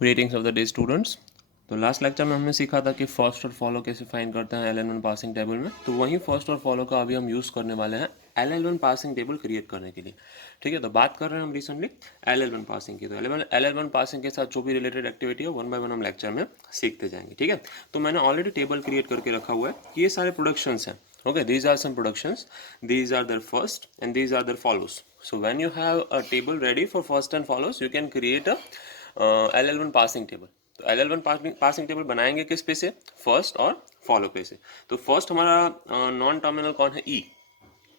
Greetings of the day students. तो last lecture में हमने सीखा था कि फर्स्ट और फॉलो कैसे फाइंड करते हैं LL1 पासिंग टेबल में। तो वहीं फर्स्ट और फॉलो का अभी हम यूज़ करने वाले हैं LL1 पासिंग टेबल क्रिएट करने के लिए। ठीक है, तो बात कर रहे हैं हम रिसेंटली LL1 पासिंग की। तो LL1 पासिंग के साथ जो भी रिलेटेड एक्टिविटी है वन बाय वन हम लेक्चर में सीखते जाएंगे। ठीक है, तो मैंने ऑलरेडी टेबल क्रिएट करके रखा हुआ है कि ये सारे प्रोडक्शंस हैं। Okay, these are some productions, these are their first and these are their follows. So when you have a table ready for first and follows, you can create a LL1 passing table. तो LL1 passing table बनाएंगे किस पे से? First और follow पे से। तो first हमारा नॉन टर्मिनल कौन है? ई।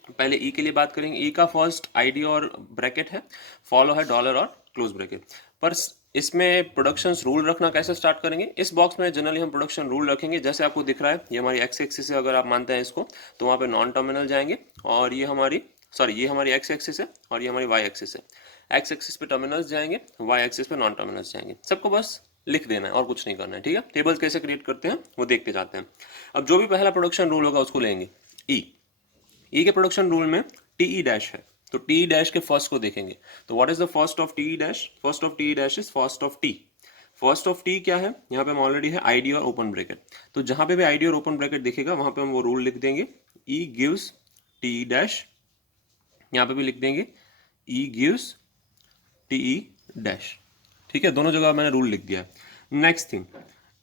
पहले ई के लिए बात करेंगे। ई का फर्स्ट आईडी और ब्रैकेट है, फॉलो है डॉलर और क्लोज ब्रैकेट। पर इसमें प्रोडक्शंस रूल रखना कैसे स्टार्ट करेंगे? इस बॉक्स में जनरली हम प्रोडक्शन रूल रखेंगे। जैसे आपको दिख रहा है, ये हमारी एक्स एक्सिस है, अगर आप मानते हैं इसको, तो वहाँ पे नॉन टर्मिनल जाएंगे। और ये हमारी एक्स एक्सिस है और ये हमारी वाई एक्सिस है। एक्स एक्सिस पे टर्मिनल्स जाएंगे, वाई एक्सिस पे नॉन टर्मिनल्स जाएंगे। सबको बस लिख देना है और कुछ नहीं करना है। ठीक है, टेबल्स कैसे क्रिएट करते हैं वो देखते जाते हैं। अब जो भी पहला प्रोडक्शन रूल होगा उसको लेंगे। ई के प्रोडक्शन रूल में टीई डैश है, तो टीई डैश के फर्स्ट को देखेंगे। तो what is the first of TE dash? First of TE dash is first of T. First of T क्या है? यहाँ पे हम ऑलरेडी है आईडी और ओपन ब्रैकेट। तो जहां पे भी आईडी और ओपन ब्रैकेट दिखेगा वहां पे हम वो रूल लिख देंगे, ई गिव्स टीई डैश। यहाँ पे भी लिख देंगे ई गिव्स टीई डैश। ठीक है, दोनों जगह मैंने रूल लिख दिया है। नेक्स्ट थिंग,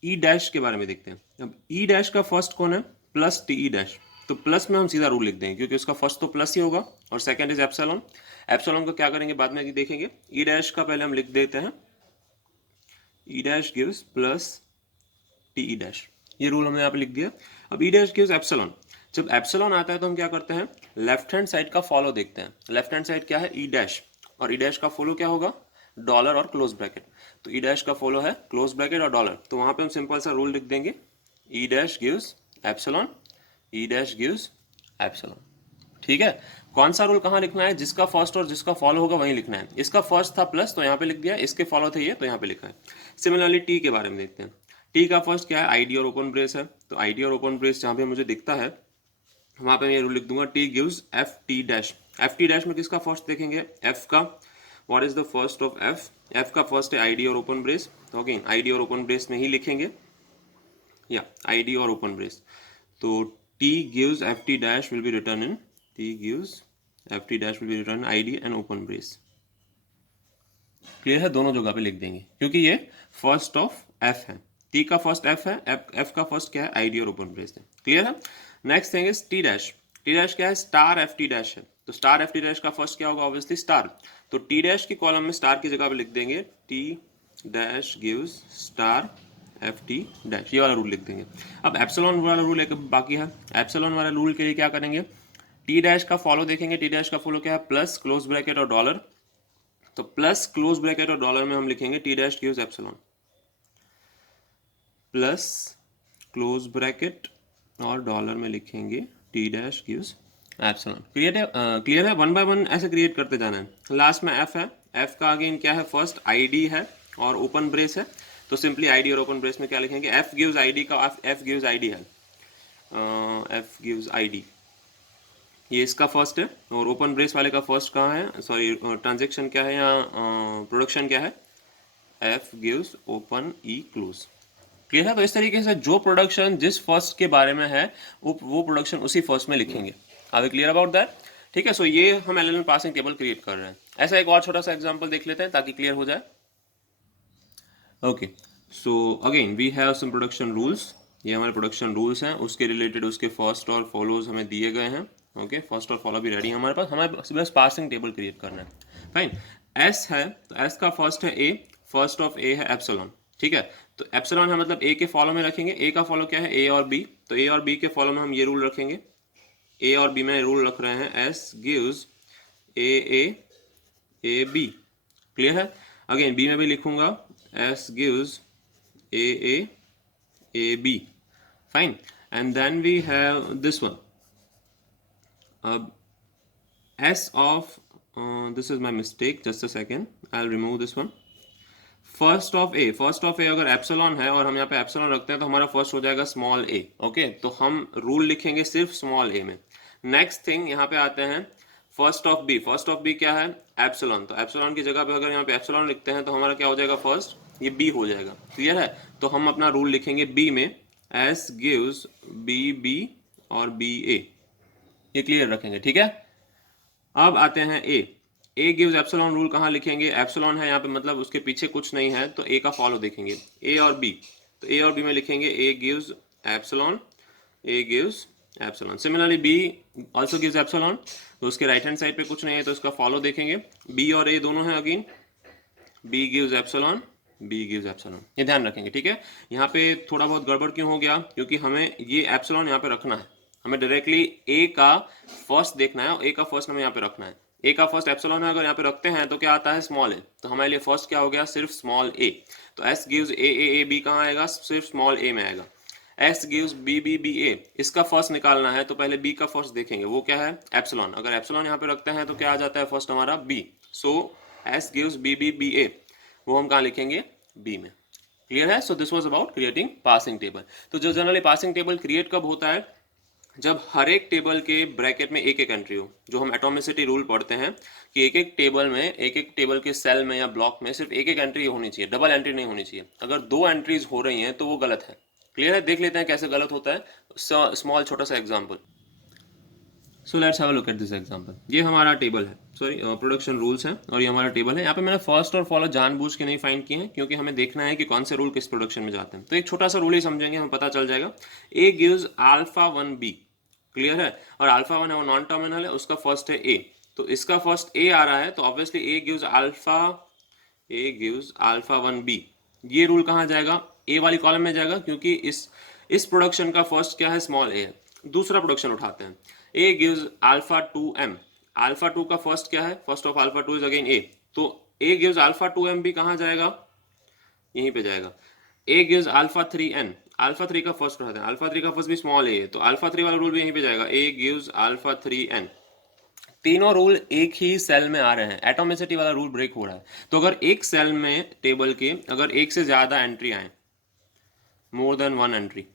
ई डैश के बारे में देखते हैं। अब ई डैश का फर्स्ट कौन है? Plus TE dash. तो प्लस में हम सीधा रूल लिख देंगे क्योंकि उसका फर्स्ट तो प्लस ही होगा और सेकंड इज एप्सिलॉन। एप्सिलॉन को क्या करेंगे बाद में देखेंगे। ई डैश का पहले हम लिख देते हैं, E dash gives plus TE dash. ये रूल हमने यहाँ पे लिख दिया। अब ई डैश गिव्स एप्सिलॉन। जब एप्सिलॉन आता है तो हम क्या करते हैं? लेफ्ट हैंड साइड का फॉलो देखते हैं। लेफ्ट हैंड साइड क्या है? E dash. और ई डैश का फॉलो क्या होगा? डॉलर और क्लोज ब्रैकेट। तो ई डैश का फॉलो है क्लोज ब्रैकेट और डॉलर। तो वहां पे हम सिंपल सा रूल लिख देंगे, ई डैश गिव्स एप्सिलॉन, ई डैश गिव्स एप्सिलॉन। ठीक है, कौन सा रूल कहाँ लिखना है? जिसका फर्स्ट और जिसका फॉलो होगा वहीं लिखना है। इसका फर्स्ट था प्लस तो यहाँ पे लिख दिया, इसके फॉलो थे ये तो यहाँ पे लिखा है। सिमिलरली टी के बारे में देखते हैं। टी का फर्स्ट क्या है? आईडी और ओपन ब्रेस है। तो आईडी और ओपन ब्रेस जहाँ पे मुझे दिखता है वहां पे मैं ये रूल लिख दूंगा, T gives F T dash. F T dash में किसका फर्स्ट देखेंगे? एफ का। What is the first of F? F का फर्स्ट है आईडी और ओपन ब्रेस। तो अगेन आईडी और ओपन ब्रेस में ही लिखेंगे, या आईडी और ओपन ब्रेस। तो T gives F T dash will be return in, T gives F T dash will be return ID and open brace. Clear है? दोनों जगह पे लिख देंगे क्योंकि ये फर्स्ट ऑफ एफ है। टी का फर्स्ट एफ है, एफ का फर्स्ट क्या है? आईडी और ओपन ब्रेस है। क्लियर है? Next thing is T dash. T dash क्या है? स्टार एफ टी डैश है। तो स्टार एफ टी डैश का फर्स्ट क्या होगा? Obviously star. तो टी डैश की कॉलम में स्टार की जगह पे लिख देंगे, T dash gives star F T dash. ये वाला रूल लिख देंगे। अब एप्सिलॉन वाला रूल एक बाकी है। एप्सिलॉन वाला रूल के लिए क्या करेंगे? टी डैश का फॉलो देखेंगे। टी डैश का फॉलो क्या है? प्लस क्लोज ब्रैकेट और डॉलर। तो प्लस क्लोज ब्रैकेट और डॉलर में हम लिखेंगे T dash gives epsilon, plus close bracket और डॉलर में लिखेंगे T dash gives epsilon. Clear है? वन बाय वन ऐसे क्रिएट करते जाना है। लास्ट में एफ है। एफ का अगेन क्या है? फर्स्ट आईडी है और ओपन ब्रेस है। तो सिंपली आईडी और ओपन ब्रेस में क्या लिखेंगे? एफ गिव्स आईडी का एफ गिव्स आईडी है, एफ गिव्स आईडी। ये इसका फर्स्ट है और ओपन ब्रेस वाले का फर्स्ट कहाँ है? सॉरी, ट्रांजेक्शन क्या है यहाँ, प्रोडक्शन क्या है? एफ गिव्स ओपन ई क्लोज। क्लियर है? तो इस तरीके से जो प्रोडक्शन जिस फर्स्ट के बारे में है वो प्रोडक्शन उसी फर्स्ट में लिखेंगे। Are we clear about that? ठीक है, सो ये हम एलएलएम पासिंग टेबल क्रिएट कर रहे हैं। ऐसा एक और छोटा सा एग्जांपल देख लेते हैं ताकि क्लियर हो जाए। Okay, so again we have some production rules. ये हमारे प्रोडक्शन रूल्स हैं, उसके रिलेटेड उसके फर्स्ट और फॉलोज हमें दिए गए हैं। ओके, फर्स्ट और फॉलो भी रेडी है हमारे पास। हमें बस पासिंग टेबल क्रिएट करना है। फाइन, एस है तो एस का फर्स्ट है ए, फर्स्ट ऑफ ए है एप्सिलॉन। ठीक है, तो एप्सिलॉन है मतलब ए के फॉलो में रखेंगे। ए का फॉलो क्या है? ए और बी। तो ए और बी के फॉलो में हम ये रूल रखेंगे। ए और बी में रूल रख रहे हैं, S gives A B. Clear है? अगेन बी में भी लिखूंगा, S gives A B. Fine, and then we have this one. अब S of this is my mistake, just a second, I will remove this one. First of A, first of A अगर epsilon है और हम यहाँ पे epsilon रखते हैं तो हमारा फर्स्ट हो जाएगा स्मॉल ए। ओके, तो हम रूल लिखेंगे सिर्फ स्मॉल ए में। नेक्स्ट थिंग यहाँ पे आते हैं, first of B. First of B क्या है? एप्सिलॉन। तो एप्सिलॉन की जगह पे अगर यहाँ पे एप्सिलॉन लिखते हैं तो हमारा क्या हो जाएगा? फर्स्ट, ये बी हो जाएगा। क्लियर है? तो हम अपना रूल लिखेंगे बी में, एस गिव्स बी बी और बी ए, ये क्लियर रखेंगे। ठीक है, अब आते हैं ए गिव्स एप्सिलॉन रूल कहाँ लिखेंगे? एप्सिलॉन है यहाँ पे, मतलब उसके पीछे कुछ नहीं है, तो ए का फॉलो देखेंगे, ए और बी। तो ए और बी में लिखेंगे A gives epsilon, A gives epsilon. Similarly B also gives epsilon, तो उसके राइट हैंड साइड पे कुछ नहीं है तो उसका फॉलो देखेंगे, बी और ए दोनों हैं again, B gives epsilon, B gives epsilon, ये ध्यान रखेंगे। ठीक है, यहाँ पे थोड़ा बहुत गड़बड़ क्यों हो गया? क्योंकि हमें ये एप्सिलॉन यहाँ पे रखना है, हमें डायरेक्टली ए का फर्स्ट देखना है और ए का फर्स्ट हमें यहाँ पे रखना है। ए का फर्स्ट एप्सिलॉन है, अगर यहाँ पे रखते हैं तो क्या आता है? स्मॉल ए। तो हमारे लिए फर्स्ट क्या हो गया? सिर्फ स्मॉल ए। तो एस गिव्स ए बी कहाँ आएगा? सिर्फ स्मॉल ए में आएगा। S gives B B B A, इसका फर्स्ट निकालना है तो पहले बी का फर्स्ट देखेंगे, वो क्या है? एप्सिलॉन। अगर एप्सिलॉन यहाँ पे रखते हैं तो क्या आ जाता है? फर्स्ट हमारा B. So S gives B B B A, वो हम कहाँ लिखेंगे? बी में। क्लियर है? So this was about creating parsing table. तो जो जनरली पासिंग टेबल क्रिएट कब होता है? जब हर एक टेबल के ब्रैकेट में एक एक एंट्री हो, जो हम एटोमिसिटी रूल पढ़ते हैं कि एक एक टेबल में, एक एक टेबल के सेल में या ब्लॉक में सिर्फ एक एक एंट्री होनी चाहिए, डबल एंट्री नहीं होनी चाहिए। अगर दो एंट्रीज हो रही हैं तो वो गलत है। क्लियर है? देख लेते हैं कैसे गलत होता है, स्मॉल छोटा सा example. So let's have a look at this example. ये हमारा टेबल है, सॉरी प्रोडक्शन रूल्स हैं, और ये हमारा टेबल है। यहाँ पे मैंने फर्स्ट और फॉलो जानबूझ के नहीं फाइंड किए हैं, क्योंकि हमें देखना है कि कौन से रूल किस प्रोडक्शन में जाते हैं। तो एक छोटा सा रूल ही समझेंगे, हमें पता चल जाएगा। A gives alpha 1 B, clear है? और अल्फा 1 है वो नॉन टर्मिनल है, उसका फर्स्ट है ए, तो इसका फर्स्ट ए आ रहा है, तो obviously A gives alpha 1 B. ये रूल कहाँ जाएगा? ए वाली कॉलम में जाएगा, क्योंकि इस प्रोडक्शन का फर्स्ट क्या है? स्मॉल ए है। दूसरा प्रोडक्शन उठाते हैं, A gives alpha 2 M. Alpha 2 का फर्स्ट क्या है? First of alpha 2 is again A, तो ए गिव्स अल्फा 2 एम भी कहाँ जाएगा? यहीं पे जाएगा। A gives alpha 3 N, alpha 3 का फर्स्ट उठाते हैं, अल्फा 3 का फर्स्ट भी स्मॉल ए है, तो अल्फा 3 वाला रूल भी यहीं पे जाएगा, ए गिव्स अल्फा 3 एन। तीनों रूल एक ही सेल में आ रहे हैं, एटोमिसिटी वाला रूल ब्रेक हो रहा है। तो अगर एक सेल में टेबल के अगर एक से ज्यादा एंट्री आए, more than one entry,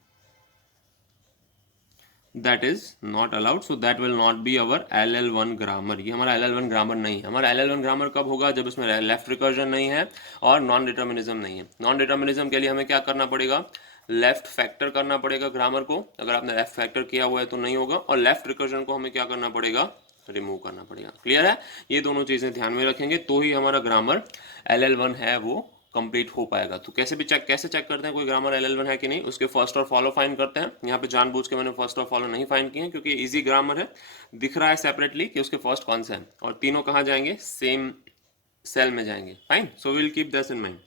that is not allowed, so that will not be our LL1 grammar. ये हमारा LL1 ग्रामर नहीं है। हमारा LL1 ग्रामर कब होगा? जब इसमें लेफ्ट रिकर्जन नहीं है और नॉन डिटर्मिनिज्म नहीं है। नॉन डिटर्मिनिज्म के लिए हमें क्या करना पड़ेगा? लेफ्ट फैक्टर करना पड़ेगा ग्रामर को। अगर आपने लेफ्ट फैक्टर किया हुआ है तो नहीं होगा, और लेफ्ट रिकर्जन को हमें क्या करना पड़ेगा? रिमूव करना पड़ेगा। क्लियर है? ये दोनों चीजें ध्यान में रखेंगे तो ही हमारा ग्रामर LL1 है वो कंप्लीट हो पाएगा। तो कैसे चेक करते हैं कोई ग्रामर LL1 है कि नहीं? उसके फर्स्ट और फॉलो फाइंड करते हैं। यहाँ पे जानबूझ के मैंने फर्स्ट और फॉलो नहीं फाइंड किए हैं, क्योंकि इजी ग्रामर है, दिख रहा है सेपरेटली कि उसके फर्स्ट कौन से हैं, और तीनों कहाँ जाएंगे? सेम सेल में जाएंगे। Fine, so will keep this in mind.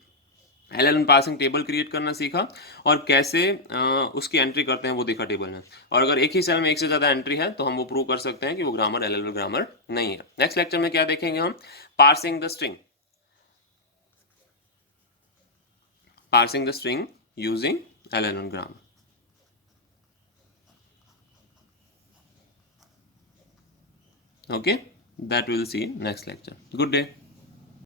LL1 passing table create करना सीखा, और कैसे उसकी एंट्री करते हैं वो देखा टेबल में। और अगर एक ही सेल में एक से ज्यादा एंट्री है तो हम वो प्रूव कर सकते हैं कि वो ग्रामर LL1 ग्रामर नहीं है। नेक्स्ट लेक्चर में क्या देखेंगे हम? Parsing the string, parsing the string using LL1 grammar. Okay, that we will see in next lecture. Good day.